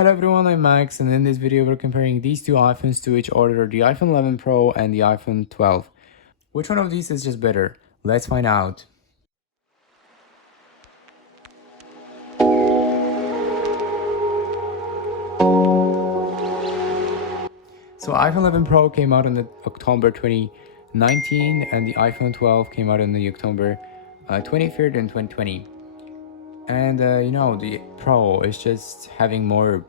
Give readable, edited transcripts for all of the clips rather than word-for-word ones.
Hello everyone, I'm Max, and in this video we're comparing these two iPhones to each other, the iPhone 11 Pro and the iPhone 12. Which one of these is just better? Let's find out. So iPhone 11 Pro came out in the October 2019 and the iPhone 12 came out in the October 23rd in 2020. And the Pro is just having more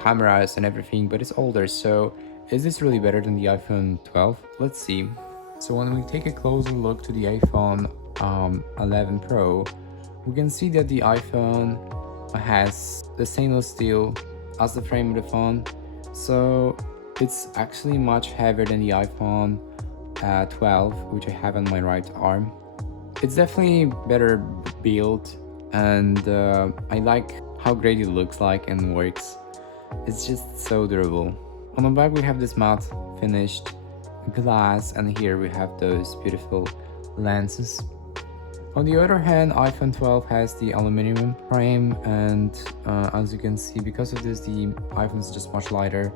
cameras and everything, but it's older, so is this really better than the iPhone 12? Let's see. So when we take a closer look to the iPhone 11 Pro, we can see that the iPhone has the stainless steel as the frame of the phone, so it's actually much heavier than the iPhone 12, which I have on my right arm. It's definitely better built, and I like how great it looks like and works. It's just so durable. On the back we have this matte finished glass, and here we have those beautiful lenses. On the other hand, iPhone 12 has the aluminum frame, and as you can see, because of this the iPhone is just much lighter.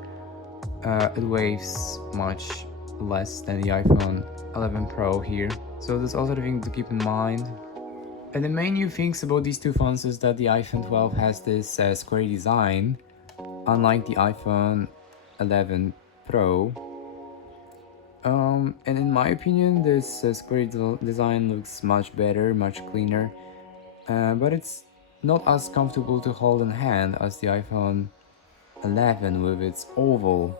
It weighs much less than the iPhone 11 Pro here, so that's also the thing to keep in mind. And the main new things about these two phones is that the iPhone 12 has this square design, unlike the iPhone 11 Pro. And in my opinion, this square design looks much better, much cleaner, but it's not as comfortable to hold in hand as the iPhone 11 with its oval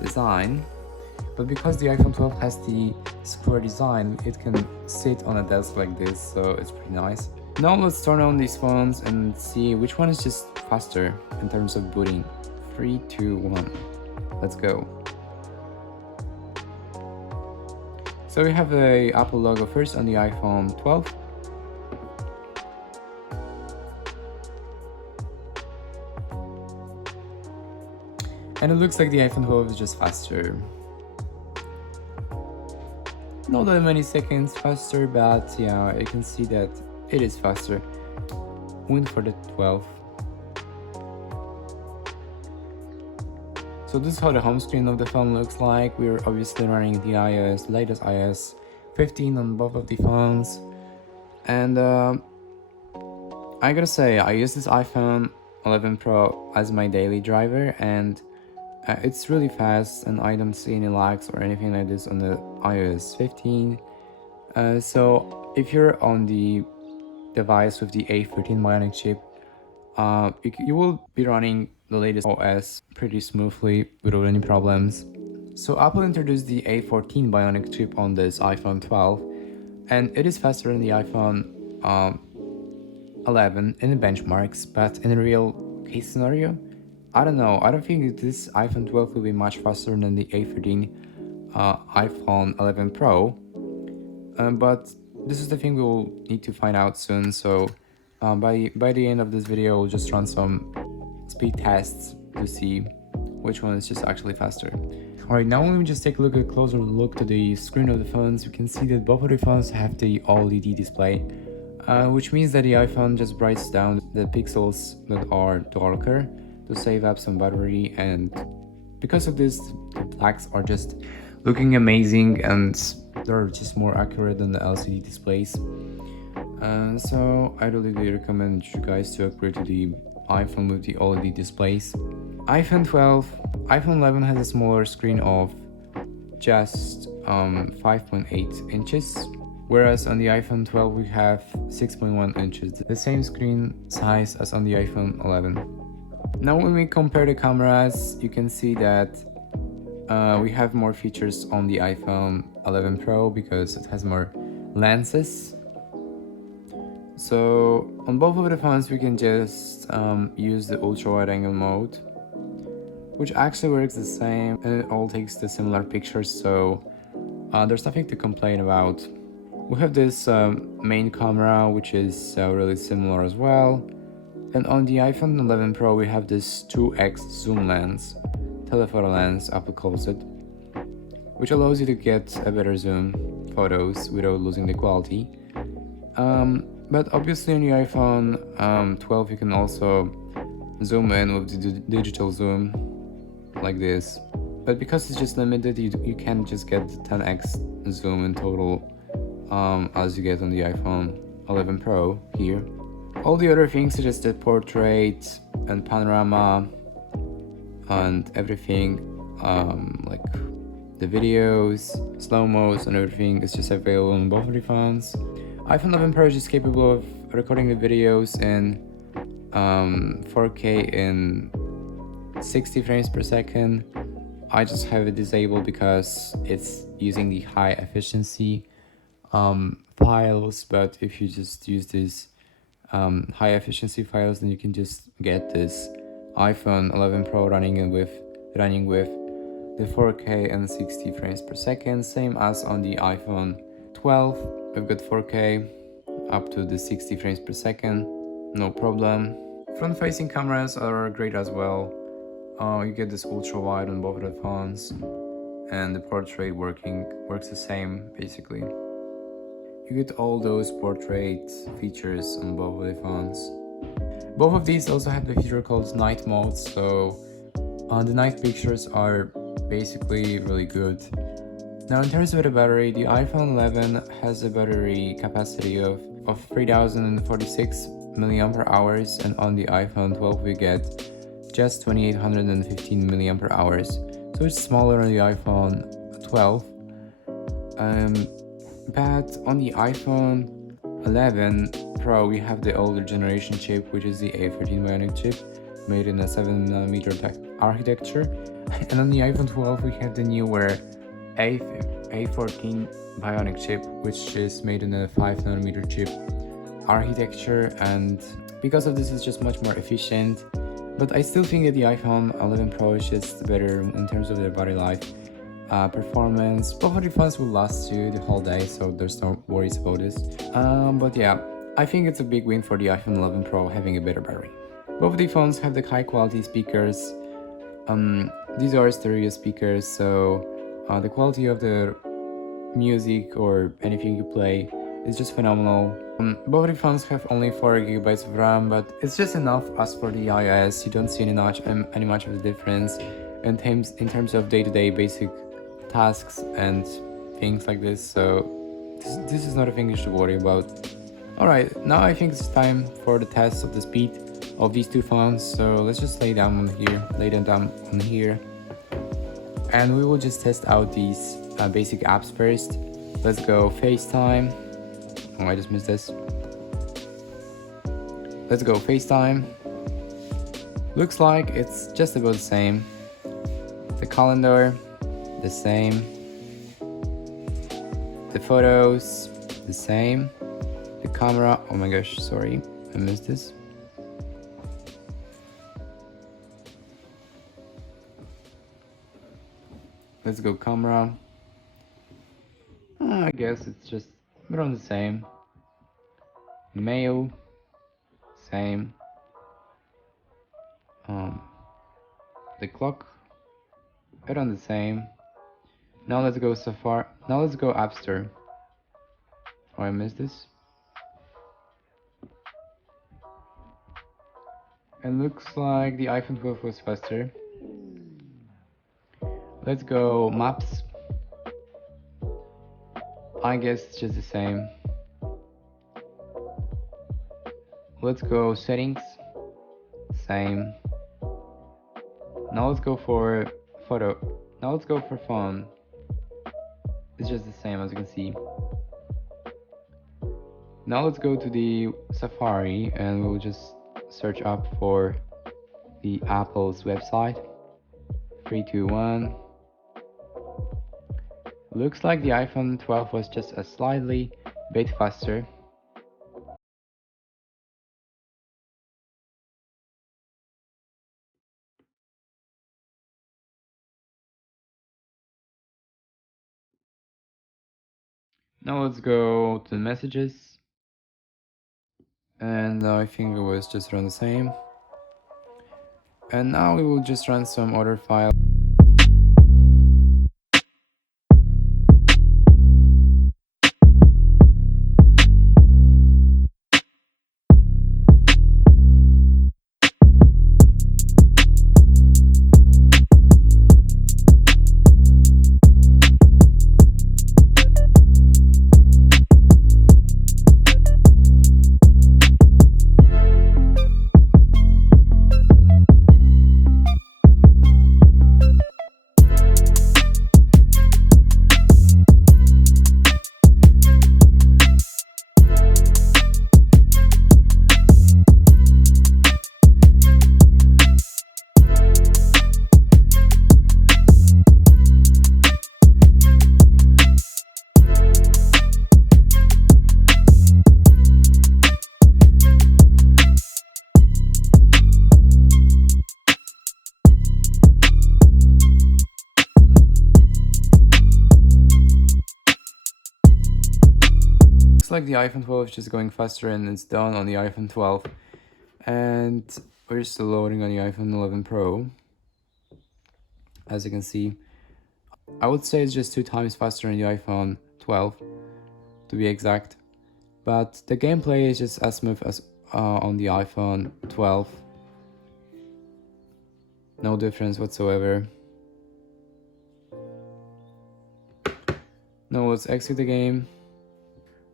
design. But because the iPhone 12 has the square design, it can sit on a desk like this, so it's pretty nice. Now let's turn on these phones and see which one is just faster in terms of booting. 3, 2, 1. Let's go. So we have the Apple logo first on the iPhone 12. And it looks like the iPhone 12 is just faster. Not that many seconds faster, but yeah, you can see that it is faster. Win for the 12. So this is how the home screen of the phone looks like. We're obviously running the latest iOS 15 on both of the phones. And I gotta say, I use this iPhone 11 Pro as my daily driver, and it's really fast, and I don't see any lags or anything like this on the iOS 15. So if you're on the device with the A13 Bionic chip, you will be running the latest OS pretty smoothly without any problems. So Apple introduced the A14 Bionic chip on this iPhone 12, and it is faster than the iPhone 11 in the benchmarks, but in a real case scenario, I don't know. I don't think this iPhone 12 will be much faster than the A13 iPhone 11 Pro, but this is the thing we will need to find out soon. So by the end of this video, we'll just run some speed tests to see which one is just actually faster. Alright, now when we just take a closer look to the screen of the phones, we can see that both of the phones have the OLED display, which means that the iPhone just brights down the pixels that are darker to save up some battery, and because of this, the blacks are just looking amazing and they're just more accurate than the LCD displays. So I really recommend you guys to upgrade to the iPhone with the OLED displays. iPhone 12, iPhone 11 has a smaller screen of just 5.8 inches, whereas on the iPhone 12 we have 6.1 inches, the same screen size as on the iPhone 11. Now when we compare the cameras, you can see that we have more features on the iPhone 11 Pro because it has more lenses. So on both of the phones we can just use the ultra wide angle mode, which actually works the same, and it all takes the similar pictures, so there's nothing to complain about. We have this main camera, which is really similar as well. And on the iPhone 11 Pro we have this 2x zoom lens, telephoto lens Apple calls it, which allows you to get a better zoom photos without losing the quality. But obviously on the iPhone 12 you can also zoom in with the digital zoom like this. But because it's just limited, you can't just get 10x zoom in total as you get on the iPhone 11 Pro here. All the other things such as the portrait and panorama and everything, like the videos, slow-mos and everything is just available on both of the phones. iPhone 11 Pro is just capable of recording the videos in 4K in 60 frames per second. I just have it disabled because it's using the high efficiency files, but if you just use these high efficiency files, then you can just get this iPhone 11 Pro running with the 4K and 60 frames per second, same as on the iPhone 12. We've got 4K up to the 60 frames per second, no problem. Front-facing cameras are great as well. You get this ultra wide on both of the phones, and the portrait works the same basically. You get all those portrait features on both of the phones. Both of these also have the feature called night mode, so the night pictures are basically really good. Now in terms of the battery, the iPhone 11 has a battery capacity of 3046 milliampere hours, and on the iPhone 12 we get just 2815 milliampere hours, so it's smaller on the iPhone 12. But on the iPhone 11 Pro we have the older generation chip, which is the A13 Bionic chip, made in a 7nm architecture, and on the iPhone 12 we have the newer A14 Bionic chip, which is made in a 5nm chip architecture, and because of this it's just much more efficient. But I still think that the iPhone 11 Pro is just better in terms of their battery life, performance. Both of the phones will last you the whole day, so there's no worries about this. But yeah, I think it's a big win for the iPhone 11 Pro having a better battery. Both of the phones have the high quality speakers. These are stereo speakers, so the quality of the music or anything you play is just phenomenal. Both of the phones have only 4GB of RAM, but it's just enough. As for the iOS, you don't see any much of the difference in terms of day-to-day basic tasks and things like this, so this is not a thing you should worry about. Alright, now I think it's time for the test of the speed of these two phones, so let's just lay them down on here, and we will just test out these basic apps first. Let's go FaceTime. Oh, I just missed this. Let's go FaceTime. Looks like it's just about the same. The calendar, the same. The photos, the same. The camera, oh my gosh, sorry, I missed this. Let's go camera. I guess it's just around the same. Mail, same. The clock, around the same. Now let's go Safari. Now let's go App Store. Oh, I missed this. It looks like the iPhone 12 was faster. Let's go Maps. I guess it's just the same. Let's go Settings. Same. Now let's go for Photo. Now let's go for Phone. It's just the same as you can see. Now let's go to the Safari and we'll just search up for the Apple's website. 3, 2, 1. Looks like the iPhone 12 was just a slightly bit faster. Now let's go to the messages, and I think it was just run the same. And now we will just run some other files. like the iPhone 12 is just going faster and it's done on the iPhone 12. And we're still loading on the iPhone 11 Pro. As you can see, I would say it's just 2 times faster on the iPhone 12, to be exact. But the gameplay is just as smooth as on the iPhone 12. No difference whatsoever. Now let's exit the game.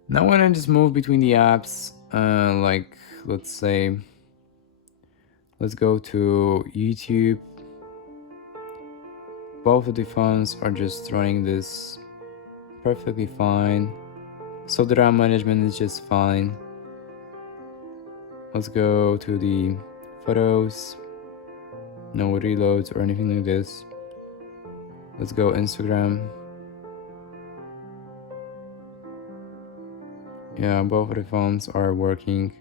Now when I just move between the apps, like let's say, let's go to YouTube. Both of the phones are just running this perfectly fine. So the RAM management is just fine. Let's go to the photos. No reloads or anything like this. Let's go Instagram. Yeah, both of the phones are working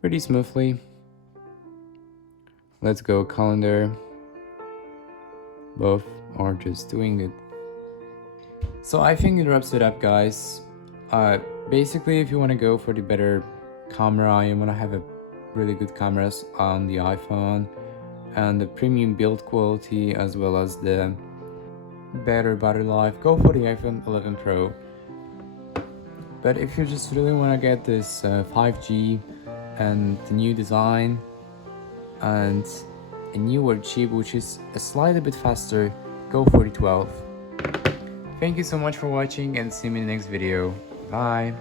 pretty smoothly. Let's go calendar. Both are just doing it. So I think it wraps it up, guys. Basically, if you want to go for the better camera, you want to have a really good cameras on the iPhone and the premium build quality as well as the better battery life, go for the iPhone 11 Pro. But if you just really want to get this 5G and the new design and a newer chip which is a slightly bit faster, go for the 12. Thank you so much for watching and see me in the next video. Bye!